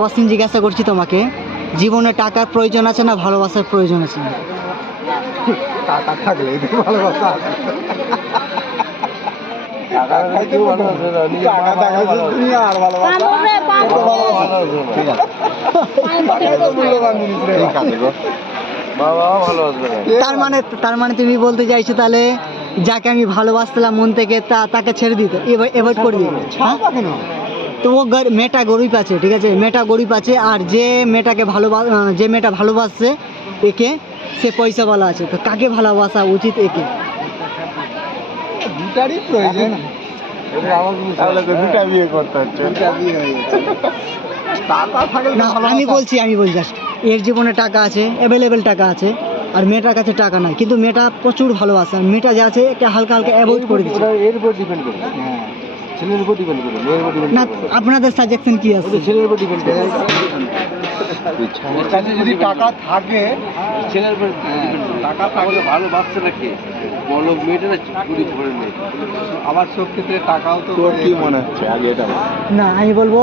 Question জিজ্ঞাসা করছি তোমাকে, জীবনে টাকার প্রয়োজন আছে না ভালোবাসার প্রয়োজন আছে? টাকা থাকলে ভালোবাসা আছে। টাকা থাকলে দুনিয়া আর ভালোবাসা ঠিক আছে। মূল্যবান জিনিস রে। ঠিক আছে গো। বাবা ভালোবাসবে। তার মানে তুমি বলতে চাইছো তাহলে যাকে আমি ভালোবাসতাম মন থেকে তাকে ছেড়ে দিতে, এভয়েড করে দিতে? হ্যাঁ, তো ও মেয়েটা গরিব আছে, ঠিক আছে, মেয়েটা গরিব আছে, আর যে মেয়েটা ভালোবাসছে একে সে পয়সাওয়ালা আছে, তো কাকে ভালোবাসা উচিত? একে? দুটারই প্রয়োজন। তাহলে তো দুটা বিয়ে করতে হচ্ছে। দুটা বিয়ে হয়ে যাচ্ছে। টাকা থাকলে না, আমি বলছি জাস্ট এর জীবনে টাকা আছে, অ্যাভেলেবেল টাকা আছে, আর মেয়েটার কাছে টাকা নাই, কিন্তু মেয়েটা প্রচুর ভালোবাসে, আর মেয়েটা যা আছে একটা হালকা হালকা অ্যাভয়েড করে দিচ্ছে। এর উপর ডিপেন্ড করে। হ্যাঁ, ছেলের উপর ডিপেন্ড করে, মেয়ের উপর ডিপেন্ড না, আপনাদের সাজেশন কি আছে? ছেলের উপর ডিপেন্ড করে। কাছে যদি টাকা থাকে, ছেলের উপর টাকা থাকলে ভালোবাসছে নাকি বলো, মেয়েটা গরিব ঘরের মেয়ে। আমার সব ক্ষেত্রে টাকাও তো। কি মনে হচ্ছে আগে এটা? না, আমি বলবো